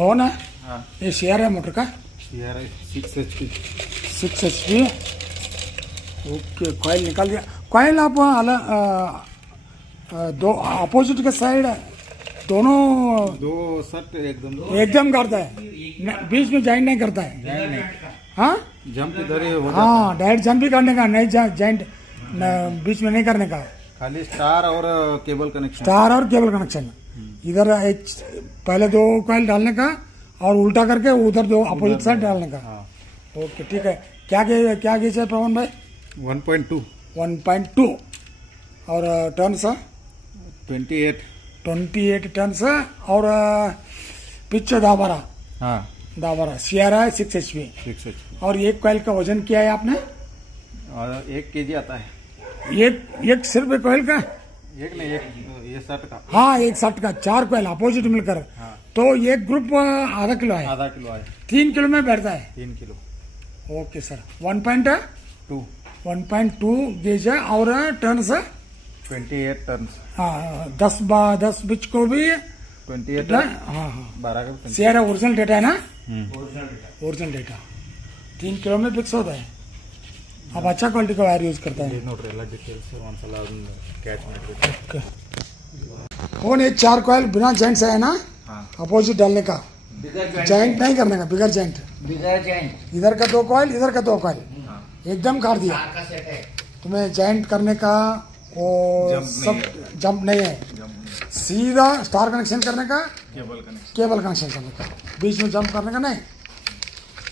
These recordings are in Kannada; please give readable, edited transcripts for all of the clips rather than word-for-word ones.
पवन है। हाँ ये शेयर है मोटर का। शेयर है 6 HP। 6 HP। ओके कॉइल निकाल दिया। कॉइल आप दो अपोजिट के साइड दोनों दो सेट एकदम करता है, बीच में जॉइंट नहीं करता है। हाँ जंप इधर ही हो हाँ डायरेक्ट जंप भी करने का, नहीं जॉइंट बीच में नहीं करने का, खाली स्टार और केबल कनेक्शन। स्टार और केबल कनेक्शन। इधर एक पहले 2 कॉइल डालने का और उल्टा करके उधर 2 अपोजिट साइड डालने का। हाँ ओके ठीक है। क्या गेज है पवन भाई? 1.2 1.2 और टर्न्स 28 टर्न्स और पिच 10-12। हाँ 10-12 शेयर है 6 HP। 6 HP। और एक कॉइल का वजन क्या है आपने? और 1 kg आता है। एक सिर्फ एक कॉइल का? एक नहीं, एक ये सेट का। हाँ एक सेट का 4 कॉइल अपोजिट मिलकर। हाँ। तो एक ग्रुप आधा किलो है। आधा किलो है। 3 किलो में बैठता है। 3 किलो। Okay sir. 1.2 गेज है और टर्न्स 28 टर्न। हाँ 10 बिच को भी 28। हाँ 12 का शेयर है। ओरिजिनल डेटा है ना? ओरिजिनल डेटा 3 किलो में फिक्स होता है। अब अच्छा क्वालिटी का वायर यूज करता है। कौन ये 4 कॉइल बिना जॉइंट से है ना? हाँ। अपोजिट डालने का, जॉइंट नहीं करने का, बिगर जॉइंट। इधर का 2 कॉइल, इधर का 2 कॉइल। हाँ। एकदम काट दिया। तुम्हें जॉइंट करने का वो सब जंप नहीं है, सीधा स्टार कनेक्शन करने का, केबल कनेक्शन करने का, बीच में जंप करने का नहीं।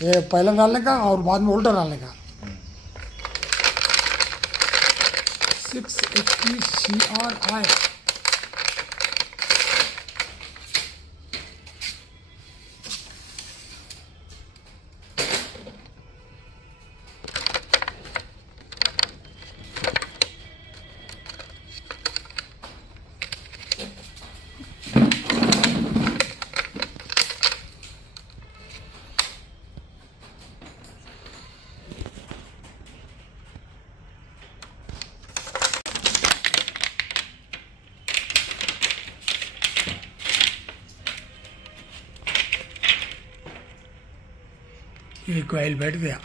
ये पहले डालने का और बाद में उल्टा डालने का। 6 HP CRI। ये कॉइल बैठ गया।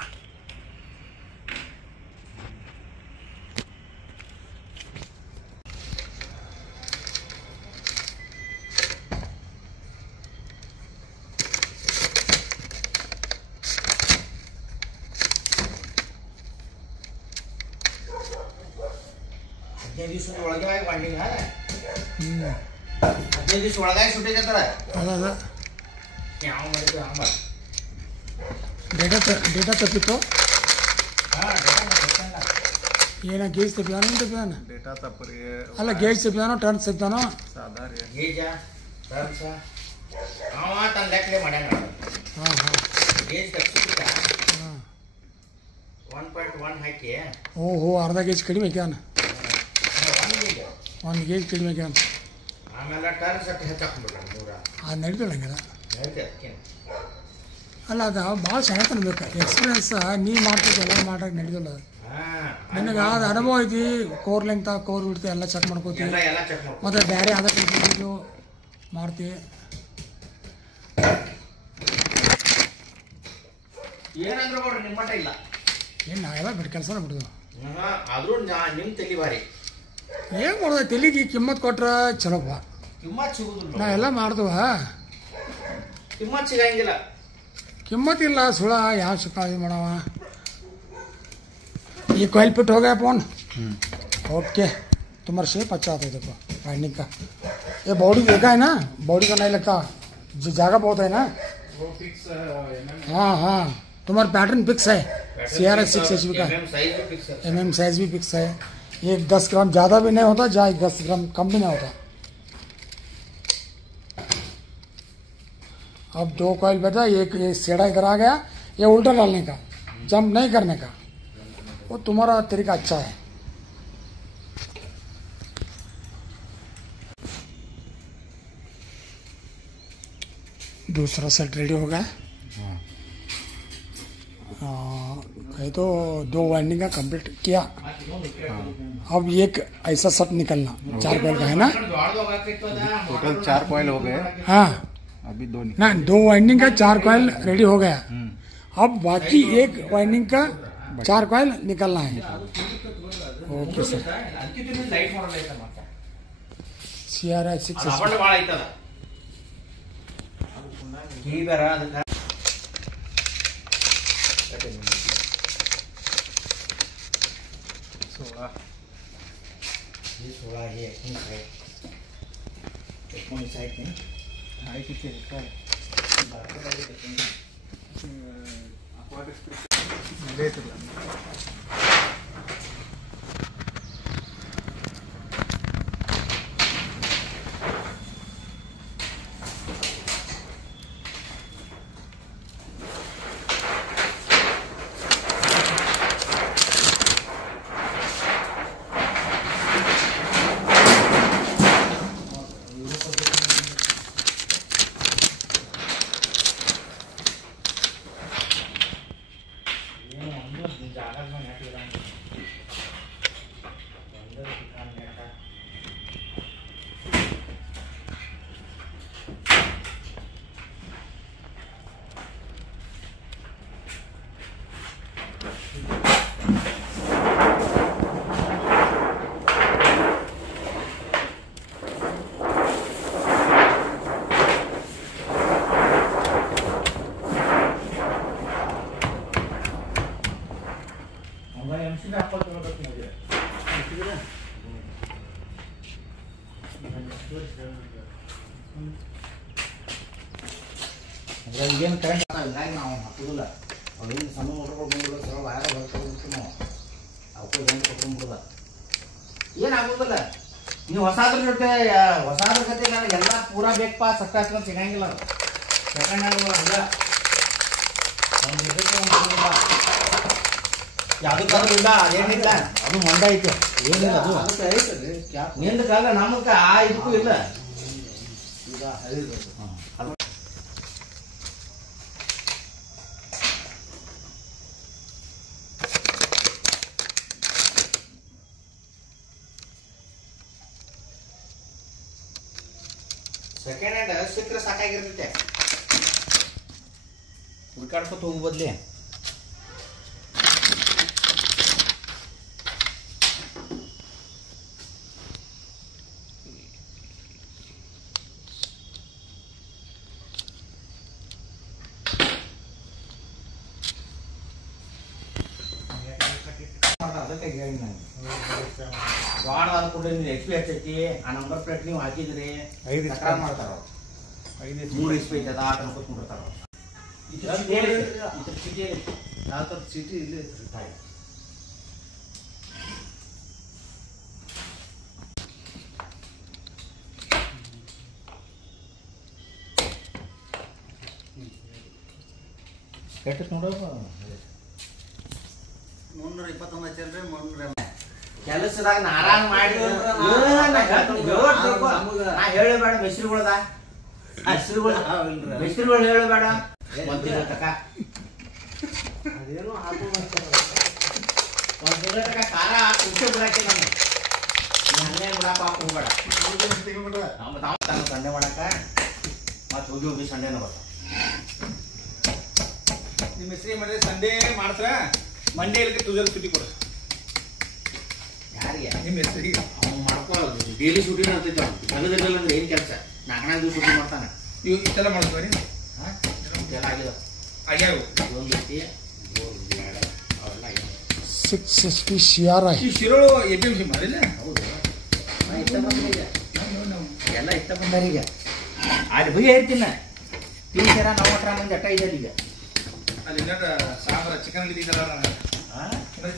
ಒಳಗೆ ವಾಂಡಿಂಗ್ ದಿವಸ ಒಳಗಾಗಿ ಸುಟ್ಟಿರ್ತಾರ ಯಾವ ಮಾಡಿದ್ರು ಆಂಬ डेटा तप्पितो ಏನ ಗೇಜ್ ತೆಪ್ಪಿದಾನ डेटा तपरी ಅಲ್ಲ ಗೇಜ್ ತೆಪ್ಪಿದಾನೋ ಟರ್ನ್ಸ್ ತೆಪ್ಪಿದಾನೋ साधारण ಗೇಜ ಟರ್ನ್ಸ್ ಅವ ತನ್ನ ಲೆಕ್ಕಲೆ ಮಾಡ್ಯಾನ ಹಾಂ ಗೇಜ್ ತಪ್ಪಿಸಿದ 1.1 ಹಾಕಿ ಓಹೋ ಅರ್ಧ ಗೇಜ್ ಕಡಿಮೆ ಹಾಕ್ಯಾನ, 1 ಗೇಜ್ ಕಡಿಮೆ ಹಾಕ್ಯಾನ. ಆಮೇಲೆ ಟರ್ನ್ಸ್ ಅಷ್ಟು ಹೆಚ್ಚಾಕೊಂಡ್ಬಿಟ್ಟ 100 ಅದು ನಡೀತಲ್ಲ ನಡೀತದೆ. ಅಲ್ಲ ಅದು ಭಾಳ ಚೆನ್ನಾಗಿ ಬೇಕು ಎಕ್ಸ್ಪೀರಿಯನ್ಸ್. ನೀ ಮಾಡ್ತಿದ್ದೆ ಎಲ್ಲ ಮಾಡೋಕೆ ನಡೀತಲ್ಲ. ನನಗೆ ಅದು ಅನುಭವ ಐತಿ. ಕೋರ್ ಲೆಂಗ್ತ ಕೋರ್ ಬಿಡ್ತಿ ಎಲ್ಲ ಚೆಕ್ ಮಾಡ್ಕೋತೀವಿ, ಮತ್ತು ಬೇರೆ ಅದಕ್ಕೆ ಮಾಡ್ತೀವಿ. ಏನಂದ್ರೆ ನೋಡ್ರಿ ನಿಮ್ಮ ಮಟ್ಟ ಇಲ್ಲ ಏನು ನಾವೆಲ್ಲ ಬಿಟ್ಟು ಕೆಲಸನ ಬಿಡೋದು. ಆದ್ರೂ ನಿಮ್ಮ ತಲೆ ಬಾರಿ ಏನು ಮಾಡೋದು, ತೆಲಿಗೆ ಕಿಮ್ಮತ್ ಕೊಟ್ರೆ ಚಲೋಪ್ಪ. ಕಿಮ್ಮತ್ ಸಿಗುದಿಲ್ಲ. ನಾವೆಲ್ಲ ಮಾಡ್ದವ ಕಿಮ್ಮತ್ ಸಿಗಂಗಿಲ್ಲ. कीमत ಇಲ್ಲ ಸುಳ ಯಾವ शिकायत ಮಾಡವ. ये कॉइल फिट हो गया फोन। ओके तुम्हारा शेप अच्छा आता है देखो वाइंडिंग का। ये बॉडी देखा है ना, बॉडी का नहीं लगता, जगह बहुत है ना। हाँ हाँ तुम्हारा पैटर्न फिक्स है। CRS 6 HP का MM साइज भी फिक्स है। ये 10 ग्राम ज़्यादा भी नहीं होता, जहाँ 10 ग्राम कम भी नहीं होता। अब 2 कॉइल बैठा, एक ये सेड़ा इधर आ गया, ये उल्टा डालने का, जंप नहीं करने का। वो तुम्हारा तरीका अच्छा है। दूसरा सेट रेडी हो गया। कहीं तो 2 वाइंडिंग का कंप्लीट किया। अब एक ऐसा सेट निकलना 4 कॉइल का है ना। टोटल 4 कॉइल हो गए। हाँ अभी दो ना 2 वाइंडिंग का 4 कॉइल रेडी हो गया। अब बाकी 1 वाइंडिंग का 4 कॉइल निकलना है। Okay sir. CRI 6 ಏನು ಕರೆಂಟ್ ಹಿಂಗಾಗಿ ನಾವು ಹಾಕೋದಿಲ್ಲ. ಅಲ್ಲಿಂದ ಸಣ್ಣ ಮೋಟರ್ ಬಂದ್ಬಿಡೋದು, ಸರ ವೈರ ಬರ್ಕೊಬಿಡ್ತೀವಿ ನಾವು. ಅವಕ್ಕೆ ಗಂಟು ಕೊಟ್ಕೊಂಡ್ಬಿಡೋದ, ಏನಾಗೋದಿಲ್ಲ. ನೀವು ಹೊಸಾದ್ರ ಜೊತೆ ಹೊಸಾದ್ರ ಜೊತೆ ನನಗೆಲ್ಲ ಪೂರಾ ಬೇಕಪ್ಪ ಸಕ್ಕ ಹಾಕ್ಕೊಂಡು ಸಿಗಂಗಿಲ್ಲ. ಅದು ಸೆಕೆಂಡ್ ಹ್ಯಾಂಡ್ ಹಂಗ ಯಾವುದಕ್ಕಾದ್ರೂ ಇಲ್ಲ, ಅದೇನಿಲ್ಲ. ಅದು ಹೊಂಡ ಐತೆ, ಏನಿಲ್ಲ. ಅದು ನಿಂದ ಕಾಲ ನಮ್ಮಕ್ಕ ಆ ಇದಕ್ಕೂ ಇಲ್ಲ. ಸೆಕೆಂಡ್ ಹ್ಯಾಂಡ್ ಸಿಕ್ಕರೆ ಸಾಕಾಗಿರ್ತೈತೆ, ಹುಡ್ಕಾಡ್ಕೊತ ಹೋಗಿ ಬದ್ಲಿ. ಅದಕ್ಕೆ ಹೇಳಿ ನಾನು ಗಾಢವಾದ ಕೂಡ ನೀವು HP ಹಚ್ಚೈತಿ, ಆ ನಂಬರ್ ಪ್ಲೇಟ್ ನೀವು ಹಾಕಿದ್ರಿ 5 ತಕರಾರು ಮಾಡ್ತಾರ. 3 HP ಐತೆ, ಅದು 8 ಅನ್ಕೋತ ಕೊಡ್ತಾರ. ಯಾವ ಥರದ ಚೀಟಿ ಇಲ್ಲಿ ಕೆಟ್ಟ ನೋಡೋದು. 321 ಹಚ್ಚಲ್ರಿ, 300 ಕೆಲಸದಾಗ ಆರಾಮ್ ಮಾಡಿ ನಾ ಹೇಳಬೇಡ. ಮೆಸ್ರಿಗಳದ ಮೆಸ್ರಿಗಳು ಹೇಳಬೇಡ. ಒಂದು ತಕ ಅದೇನು ಒಂದು ತಕ ಖಾರ ಉಚ್ಚೆ ಬಿಡಾಕೆ ನಾನು ಹನ್ನೇ ಬಿಡಾಕ ಹೋಗ್ಬೇಡ. ಸಂಡೆ ಮಾಡಕ್ಕ ಮತ್ತೆ ಹೋಗಿ ಹೋಗಿ ಸಂಡೇನ ಬರ್ತ. ನಿಮ್ಮ ಹೆಸರು ಮಾಡಿದ್ರೆ ಸಂಡೇ ಮಾಡ್ತಾರ, ಮಂಡೇ ಇಲ್ಲಿಗೆ ತುಜಲ್ ಸುಟ್ಟಿ ಕೊಡ. ಯಾರಿಗೆ ನಿಮ್ಮ ಹೆಸರಿಗೆ ಅವ್ನು ಮಾಡ್ಕೊಳ್ಳೋದು ಡೈಲಿ ಶೂಟಿಂಗ್ ಅಂತೈತೆ. ಅವ್ನು ತೆಗೆದಿರಲಿಲ್ಲ ಅಂದ್ರೆ ಏನು ಕೆಲಸ, 4 ದಿವಸ ಶೂಟಿಂಗ್ ಮಾಡ್ತಾನೆ. ಇವು ಇಷ್ಟೆಲ್ಲ ಮಾಡ್ತೀವಿ ಇದೆಲ್ಲ ಆಗಿದೆ. ಆಗ್ಯಾವ ಇದೊಂದು ಐತಿ, ಅವೆಲ್ಲ 660 CRI. ಈ ಶಿರೋಳು APMC ಮಾಡಿಲ್ಲ. ಹೌದು, ಇಷ್ಟ ಬಂದಿದೆ ಎಲ್ಲ ಇಷ್ಟ ಬಂದವರಿಗೆ. ಅಲ್ಲಿ ಬಗೆ ಹೇಳ್ತೀನಿ ಟೀಚರ ನಾವು ಹತ್ರ ಮಂದಿ ಅಟ್ಟ ಇದ್ದಾರೆ ಈಗ. ಅಲ್ಲಿ ಸಾಂಬಾರ ಚಿಕನ್ ಅಂಗಡಿ ಇದೆಲ್ಲ,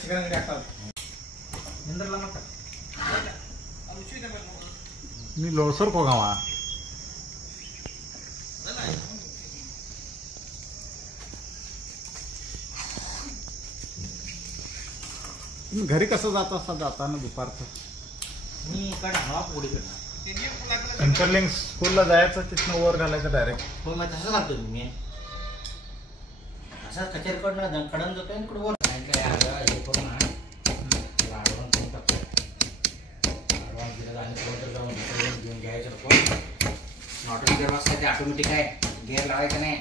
ಚಿಕನ್ ಅಂಗಡಿ ಆಗ್ತಾವ ನಿಂದ್ರಲ್ಲ ಮತ್ತ ನೀ ಲೋಸರ್ಗೆ ಹೋಗವ. घरी कसं जाताना दुपारचं मी इकडे हवा पुढीकडनं इंटरलिंक स्कूलला जायचं, तिथनं वर घालायचं डायरेक्ट. हो, मग तसं करतो मी. असाच कचेरीकडनं कडन जातो आणि इकडे वर हे करून ॲडव्हान्स करून टाकतो. ॲडव्हान्स दिलं आणि कोणतं जाऊन घेऊन घ्यायचं नको. ऑटोमॅटिक ते ऑटोमॅटिक आहे. गेअर लावायचं नाही.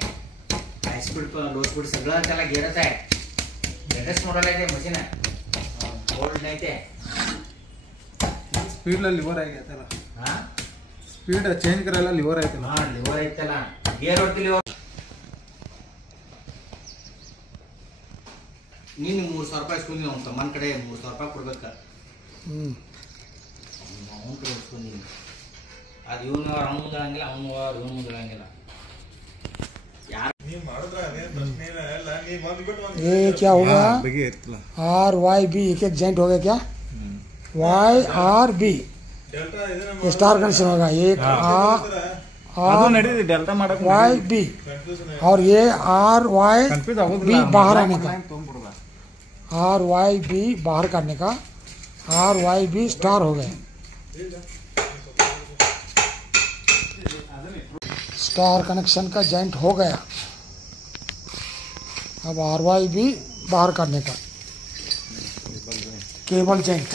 हाय स्पीड लो स्पीड सगळं त्याला गेअरच आहे. लेटेस्ट मॉडेल आहे ते मशीन आहे. ओल्ड नाही ते. स्पीडला लिव्हर आहे का त्याला? हा स्पीड चेंज करायला लिव्हर आहे त्याला. हा लिव्हर आहे त्याला. गेअरवरती लिव्हर. ನೀನು 3,000 ರೂಪಾಯಿ ಇಸ್ಕೊಂಡಿ ಅವ್ನ ತಮ್ಮನ ಕಡೆ 3,000 ರೂಪಾಯಿ ಕೊಡ್ಬೇಕ. ಅವ್ನ ಕಡೆ ಇಸ್ಕೊಂಡಿ ಅದು ಇವನು ಅವ್ನ ಮುಂದೆ ಹಂಗಿಲ್ಲ, ಅವನು ಇವನು ಮುಂದೆ ಹಂಗಿಲ್ಲ. ये क्या होगा? RYB एक एक जॉइंट हो गया क्या? YRB स्टार कनेक्शन होगा. एक डेल्टा YB और ये RYB बाहर आने का, RYB बाहर काटने का, RYB स्टार हो गए. स्टार कनेक्शन का जॉइंट हो गया. अब RYB बाहर काटने का केबल जॉइंट.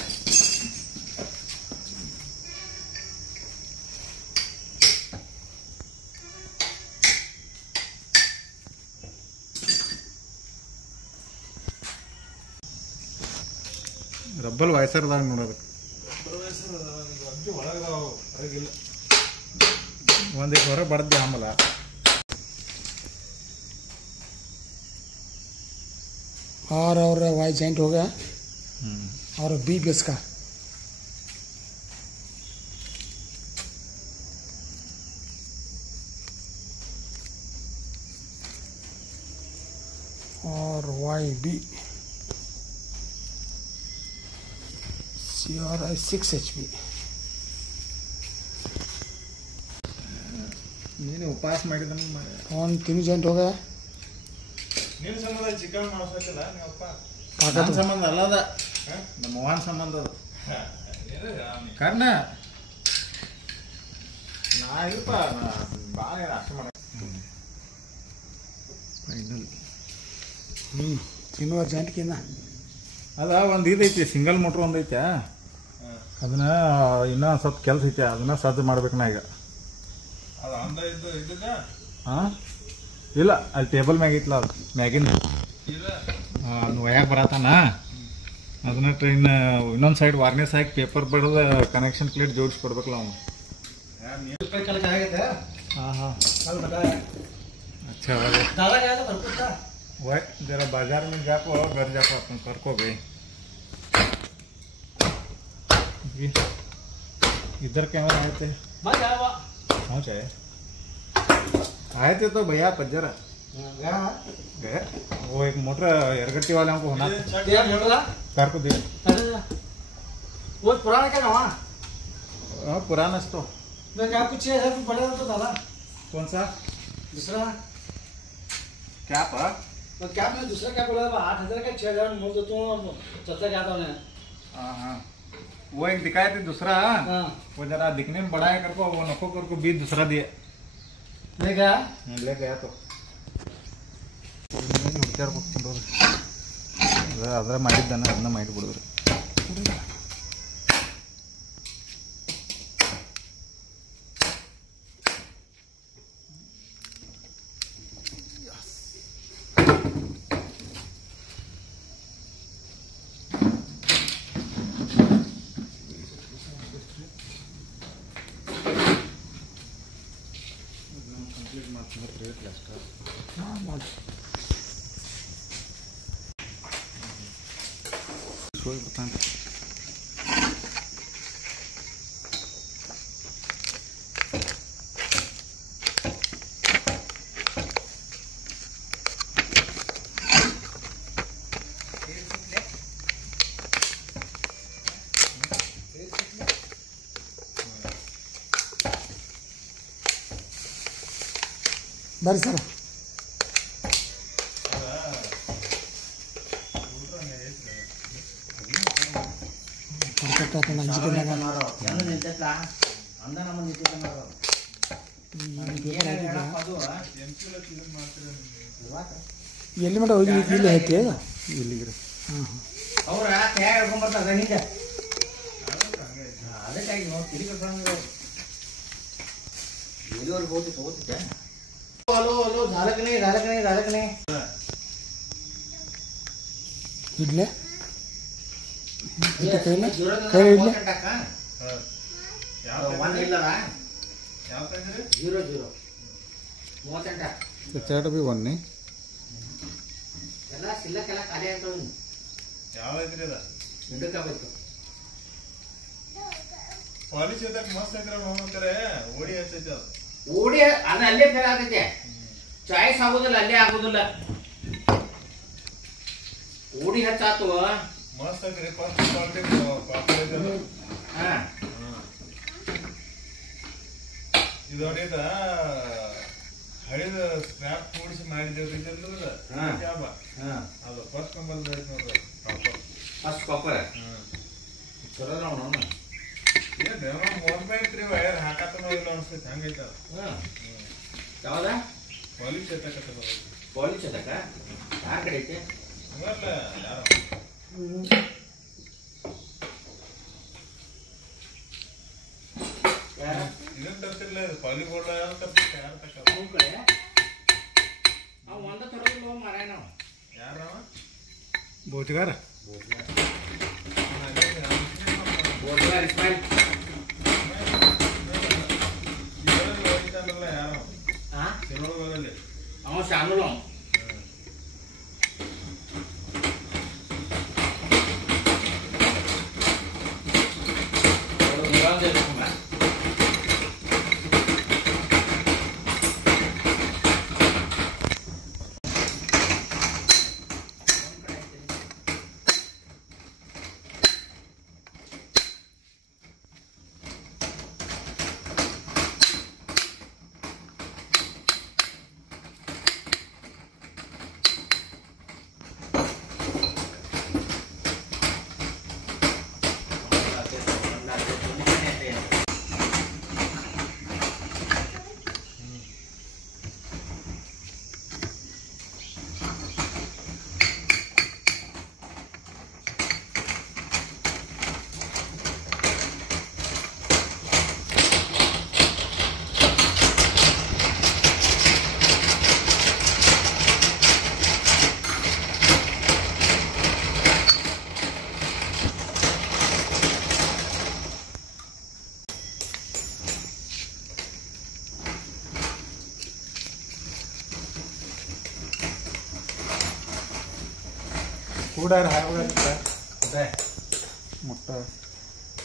ರಬ್ಬಲ್ ವಯಸ್ಸರ್ದಾಗ ನೋಡೋದು ಒಂದಿಟ್ಟು ಹೊರ ಬಡ್ದೆ ಆಮೇಲೆ और वाई जॉइंट हो गया और बी बेस का. और YB CRI 6 HP. ನೀನು ಉಪವಾಸ ಮಾಡಿದ और तीनों जॉइंट हो गया. ನಿನ್ನ ಸಂಬಂಧ ಚಿಕನ್ ಮಾಡ್ಸಕ್ಕಿಲ್ಲ ನೀವಪ್ಪ? ನನ್ನ ಸಂಬಂಧ ಅಲ್ಲದ, ನಮ್ಮ ಅವ್ವನ ಸಂಬಂಧ ಅದು. ಕಣ್ಣ ನಾ ಇಲ್ಲಪ್ಪ, ಭಾಳ ಏನು ಅಷ್ಟು ಮಾಡ. तीनों जॉइंट की ना. ಅದ ಒಂದು ಇದೈತಿ, ಸಿಂಗಲ್ ಮೋಟ್ರ್ ಒಂದು ಐತೆ. ಅದನ್ನ ಇನ್ನೂ ಸ್ವಲ್ಪ ಕೆಲಸ ಐತೆ, ಅದನ್ನ ಸಜ್ಜು ಮಾಡ್ಬೇಕು ನಾ ಈಗ. ಅದು ಅಂದ ಇದ್ದ ಹಾಂ ಇಲ್ಲ, ಅಲ್ಲಿ ಟೇಬಲ್ ಮ್ಯಾಗ ಐತ್ಲ, ಅದು ಮ್ಯಾಗಿನ ಅದು ಒಯ್ಯಾಕೆ ಬರತ್ತಾನ. ಅದನ್ನ ಟ್ರೈನ್ ಇನ್ನೊಂದು ಸೈಡ್ ವಾರ್ನೆಸ್ ಹಾಕಿ ಪೇಪರ್ ಬಡ್ದು ಕನೆಕ್ಷನ್ ಪ್ಲೇಟ್ ಜೋಡಿಸಿ ಕೊಡ್ಬೇಕಲ್ಲ ಅವನು. ಹಾಂ ಹಾಂ अच्छा वह जरा बाजार में जाको घर जाको अपन करको गए. इधर कैमरा आए थे पहुँच आए थे तो भैया पज्जरा गए. वो एक मोटर एरगट्टी वाले हमको होना कार को दे. वो पुराना क्या नवा? हाँ पुराना तो मैं क्या कुछ है पड़ेगा तो दादा. कौन सा दूसरा क्या पर तो क्या मैं दूसरा क्या बोला 8,000 का 6,000 मोल देता हूँ. चलता क्या था उन्हें? हाँ हाँ वो एक दिखाए थे दूसरा. हाँ वो जरा दिखने में बड़ा है करको, वो नको करको बीच दूसरा दिए ले गया. ले गया तो ಹುಡುಕ್ಯಾಡ್ಬೇಕು. ಅದರ ಮಾಡಿದ್ದಾನೆ, ಅದನ್ನ ಮಾಡಿಬಿಡಿದ್ರಿ. ಕಂಪ್ಲೀಟ್ ಮಾಡ್ತೀನಿ ರೇಟ್ ಲಾಸ್ಟ್. Show बताना. बरी सर ಎಲ್ಲಿ ಮಟ್ಟ ಹೋಗಿ ಇಲ್ಲಿ ಐತಿ ಇಲ್ಲಿಗೆ. ಅವ್ರ ಕೈಯಾಗ ಹಿಡ್ಕೊಂಡ್ಬರ್ತಾರ ಹಿಂಗೆ. ಅದಕ್ಕಾಗಿ ನೋಡಿ ತಿರುಗಿ ಎಲ್ಲಿವರೆಗೆ ಹೋಗಿ ತಗೋತಿದ್ದೆ. हॅलो हॅलो झालं की नाही झालं की नाही झालं की नाही इडल्या ये, ಕೈಲ ಜೀರೋ ಕೈ ಇಡ್ಲಿ ಟಕ್ಕ ಯಾವ ಒನ್ ಇಲ್ಲದ ಯಾವ ತಂದ್ರಿ 00 38 चाट भी बनने ಎಲ್ಲ ಸಿಲ್ಲಕ್ಕೆಲ್ಲ ಖಾಲಿ ಆಗ್ತಾವ ಯಾವ ಐತ್ರಿ ಅದ ಹಿಂದಕ್ಕಾಗಬೇಕು ಪಾಲಿಶ್ ಇದ್ದಾಗ ಮಸ್ತ್ ಐತ್ರ ನೋಡ್ತಾರೆ ಓಡಿ ಹಚ್ಚೈತೆ ಅದು ಓಡಿ ಅದು ಅಲ್ಲೇ ಫೇಲ್ ಆಗೈತೆ ಚಾಯ್ಸ್ ಆಗೋದಿಲ್ಲ ಅಲ್ಲೇ ಆಗೋದಿಲ್ಲ ಓಡಿ ಹಚ್ಚಾತು ಮಸ್ತ್ ಐತ್ರಿ ಫಸ್ಟ್ ಕ್ವಾಲಿಟಿ ಪಾಪುಲೇಟ್ ಅದು ಹಾ ಇದು ಹೊಡೆದ ಹಳಿದ ಸ್ಕ್ರಾಪ್ ಕೂಡಿಸಿ ಮಾಡಿದ್ದೇವ್ರಿ ಇದೆಲ್ಲ ಜಾಬ ಅದು ಫಸ್ಟ್ ನಂಬರ್ ಐತೆ ನೋಡ್ರಿ ಕಾಪರ್ ಫಸ್ಟ್ ಕಾಪರ್ ಚಲೋ ನೋಡೋಣ ಏನು ಫೋನ್ ಪೇ ಐತ್ರಿ ವೈರ್ ಹಾಕತ್ತನೋ ಇಲ್ಲ ಅನ್ಸ್ತೈತೆ ಹಂಗೈತೆ ಅದು ಯಾವ್ದ ಪಾಲಿಶ್ ಐತಕತ್ತದ ಪಾಲಿಶ್ ಅದಕ್ಕ ಯಾರ ಕಡೆ ಐತೆ ಹಂಗಲ್ಲ ಯಾರು ಇದನ್ನ ತರ್ತಿರ್ಲ ಪಾಲಿಬೋರ್ಡ್ ತರ್ತಿರ್ತ ಯಾರು ತಕ್ಕ ನಿಮ್ಮ ಕಡೆ ಅವ್ ಒಂದ ತರೋದಿಲ್ಲ ಮಾರಾಯ ನಾವು ಯಾರವ बोचगार ಬೋರ್ಡ್ಗಾರ್ ಇಸ್ಮಾಯಿಲ್ ಹೋಗಿದ್ದಾನಲ್ಲ ಯಾರು ಹಾ ಸಿರೋಳದಲ್ಲಿ ಅವ ಶಾನುಲ್ ಅವ फूड आहे हाय वगैरे कुठे मोठा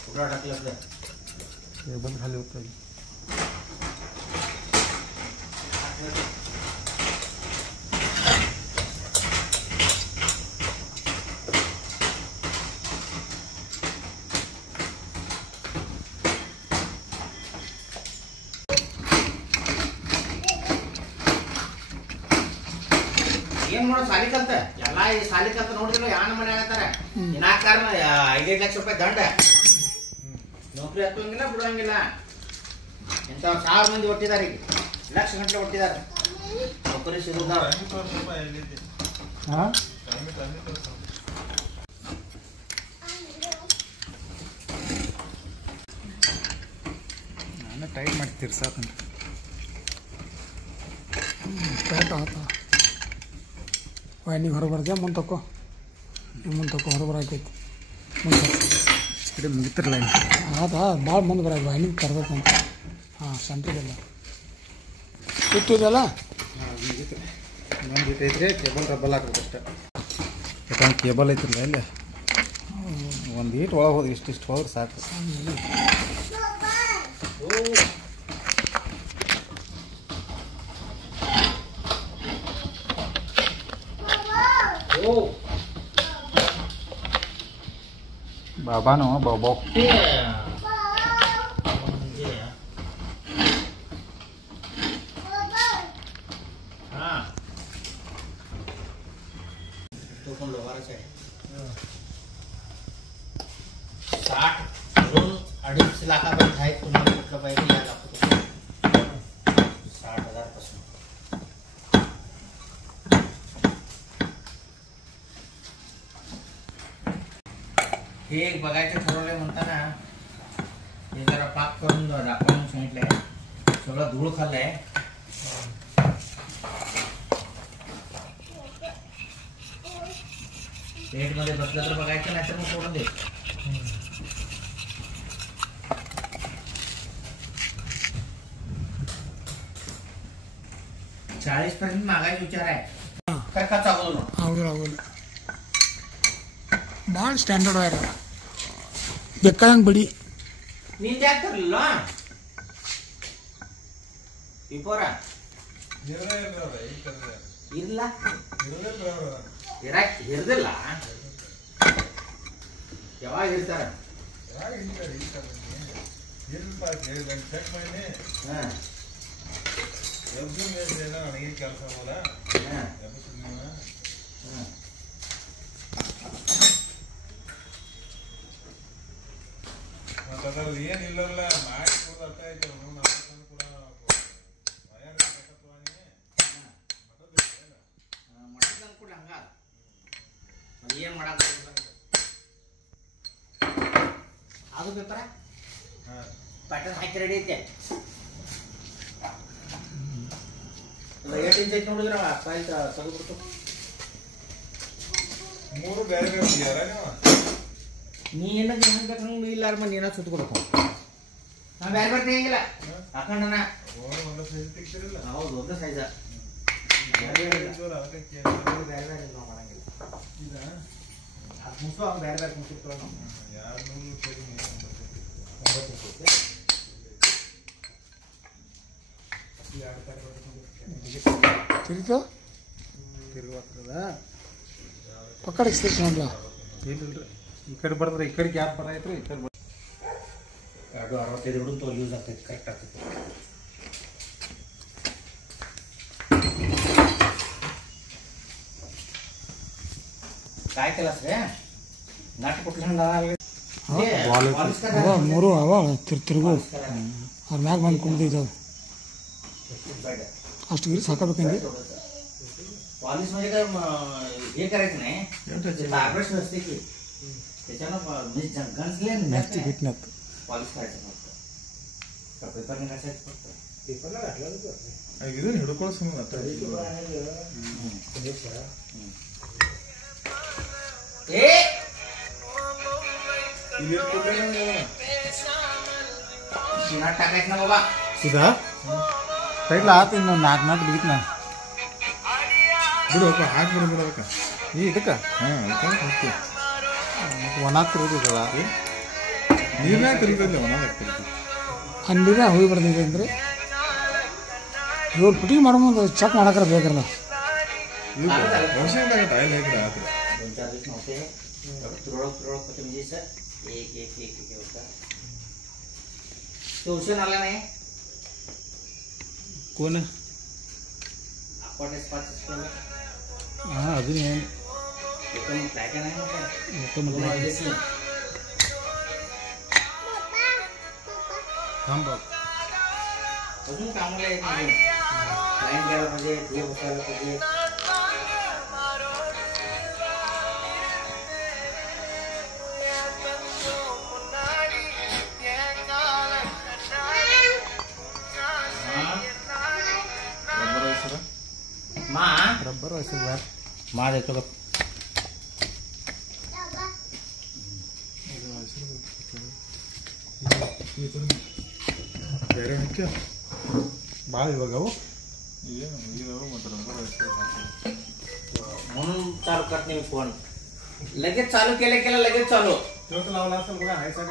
कुठं टाकलं टेबल खाली होतं ಏನ್ ಮಾಡೋ ಸಾಲಿ ಕಲ್ತ ಎಲ್ಲಾ ಈ ಸಾಲಿ ಕಲ್ತ ನೋಡಿದ್ರು ಯಾನ ಮನೆ ಆಗತ್ತಾರ ಇನ್ನಾಕಾರ 5-5 ಲಕ್ಷ ರೂಪಾಯಿ ದಂಡ ನೌಕರಿ ಹತ್ತುವಂಗಿಲ್ಲ ಬಿಡುವಂಗಿಲ್ಲ ಇಂಥ 1000 ಮಂದಿ ಒಟ್ಟಿದ್ದಾರೆ ಈಗ ಲಕ್ಷ ಗಂಟೆ ಒಟ್ಟಿದ್ದಾರೆ ನೌಕರಿ ಸಿಗುತ್ತಾರ ಹಾಂ ನಾನು ಟೈಟ್ ಮಾಡಿ ತಿರ್ಸಾತಂತ ಟೈಟ್ ಆತ ವೈನಿಗೆ ಹೊರ ಬರ್ದೆ ಮುಂದೆ ತಕೋ ಹೊರ ಬರಾಕೈತಿ ಮುಂದೆ ಕಡೆ ಮುಗಿತಿರಲ್ಲ ಆತ ಭಾಳ ಮುಂದೆ ಬರಾಕ ವೈನಿಗೆ ಕರ್ಬೇಕಂತ ಹಾಂ ಸೆಂಟ್ರಿಗೆಲ್ಲ ಇಟ್ಟಿದೆಲ್ಲ ಇನ್ನೊಂದು ಐತ್ರಿ ಕೇಬಲ್ ರಬ್ಬಲ್ ಹಾಕ್ಬೇಕು ಅಷ್ಟೇ ಯಾಕಂದ್ರೆ ಕೇಬಲ್ ಐತಿರಲ್ಲ ಇಲ್ಲಿ ಒಂದು ಈಟ್ ಒಳಗೆ ಹೋದ್ರೆ ಇಷ್ಟಿಷ್ಟು ಹೋದ್ರೆ ಸಾಕು ಬಾಬಾನು ಬಾಬಾ तोಕೊಂಡು ವಾರಸೆ 60 रून 2.5 लाखापर्यंत आहे तुम्हाला कुठलं पाहिजे या लागतो 60,000 पासून हे एक बघायचं ठरवलंय म्हणताना हे जरा पाक करून दाखवून सांगितलंय सगळं धूळ खाल्लंय पेटमध्ये बसलं तर बघायचं नाही तर मग सोडून दे. 40% मागायचा विचार आहे. काय का चालू ಹೌದು ಭಾಳ ಸ್ಟ್ಯಾಂಡರ್ಡ್ ಆಯ್ರ ಬೇಕಾದಂಗೆ ಬಿಡಿ. ನೀನ್ ಯಾಕೆ ತರಲಿಲ್ಲ ಇಪ್ಪೋರ ಇಲ್ಲ ಇರಾಕ್ ಇರ್ದಿಲ್ಲ ಯಾವಾಗ ಇರ್ತಾರ ನನಗೆ ಕೆಲಸ ಹೋದ ಮತ್ತದ್ರದ್ದು ಏನಿಲ್ಲಲ್ಲ ಮಾಡಿ ಕೂಡ ಅರ್ಥ ಆಯ್ತು ಕೂಡ ಕೂಡ ಹಂಗ ಏನ್ ಮಾಡಕ್ ಅದು ಬೇಕಾರ ಪ್ಯಾಟರ್ನ್ ಹಾಕಿ ರೆಡಿ ಐತೆ. 8 ಇಂಚ್ ಐತೆ ನೋಡಿದ್ರ ಫೈಲ್ ತೆಗೆದ್ಬಿಡ್ತು. 3 ಬೇರೆ ಬೇರೆ ಯಾರ ನೀ ಏನಕ್ಕೆ ಹೆಂಗ್ ಬೇಕು ಹಂಗೆ ಇಲ್ಲಾರ ಮಂದಿ ಏನೋ ಸುತ್ಕೊಡಕು ನಾ ಬೇರೆ ಬೇರೆ ತೆಗಿಲ್ಲ ಹಾಕೊಂಡನ ಒಂದು ಸೈಜ್ ತೆಗ್ತಿರಲ್ಲ. ಹೌದು ದೊಡ್ಡ ಸೈಜ ಬೇರೆ ಬೇರೆ ನಾವು ಮಾಡಂಗಿಲ್ಲ. ಅದು ಮುಸು ಅವ್ನು ಬೇರೆ ಬೇರೆ ಮುಸುತ್ತೋ ಯಾರು ತಿರುಗೋ ಪಕ್ಕಡ ಸ್ಟೇಷನ್ ಏನಿಲ್ರಿ ಈ ಕಡೆ ಬರ್ತದೆ ಈ ಕಡೆ ಗ್ಯಾಪ್ ಬರೈತ್ರಿ ಈ ಕಡೆ 265 ಹುಡುಗ ಯೂಸ್ ಆಗ್ತೈತಿ ಕರೆಕ್ಟ್ ಆಗ್ತೈತಿ. काय केलं रे नाट कुठलं ಮೂರು ಅವ ತಿರುಗು ಅವ್ರ ಮ್ಯಾಗ ಬಂದು ಕುಂದಿದ್ದಾವೆ अष्ट गिरी साकाबेकंगे पॉलिश म्हणजे काय हे करायचं नाही आग्रश नसते की त्याच्यानं म्हणजे गंजले नसते भेटण्यात पॉलिश करायचं फक्त पेपरने घासायचं फक्त पेपरला घातलं ಇದನ್ನ ಹಿಡ್ಕೊಳ್ಳೋ ಸುಮ್ಮನೆ ए ಇಲ್ಲಿ शिना टाकायचं ना बाबा ಇದಾ ಕೈಲ ಆತ ಇನ್ನು 4 ಬಿಡಿಕ್ ನಾ ಬಿಡಪ್ಪ ಹಾಕಿ ಬಿಡಬೇಕ ಈ ಇದಕ್ಕ ಅದಕ್ಕೆ ಒಣಾತಿರೋದಿಲ್ಲ ನೀವೇ ತಿರುಗಿಲ್ಲ ಒಣಗಾಗ್ತಿರ್ತೀವಿ ಹಂಗೆ ಹೋಗಿ ಬರ್ತಿದೆ ಅಂದರೆ ಇವ್ರು ಫಿಟ್ಟಿಂಗ್ ಮಾಡ್ಬೋದು ಚೆಕ್ ಮಾಡಕ್ರೆ ಬೇಕಲ್ಲ ವರ್ಷದಾಗ ಟೈಲ್ ಹೇಗ್ರೆ ಆದ್ರೆ 2-4 दिवस नव्हते तुरळक होते म्हणजे सर एक होता ट्यूशन आला नाही कोण आपण स्पाच हां अजून एकदम काय काय नाही येतो म्हटलं थांब अजून कामाला येत नाही क्लायंट घ्यायला पाहिजे ते बसायला पाहिजे रबर वैसे बार मार देतो का ಬೇರೆ ಹಾಕ್ಯ ಭಾಳ ಇವಾಗ ಅವು ಏನು ಇದಾವ ಮತ್ತು ರಬ್ಬರ್ म्हणून चालू करत नाही फोन लगेच चालू केलं लगेच चालू चोट लावला असेल बघा हाय साईड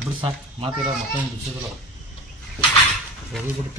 ಬಿಡು ಸಾಕು ಮಾತಿಲ್ಲ ಮತ್ತೊಂದು ದುಡ್ಸಿದ್ರು ಹೋಗಿ ಬಿಟ್ಟು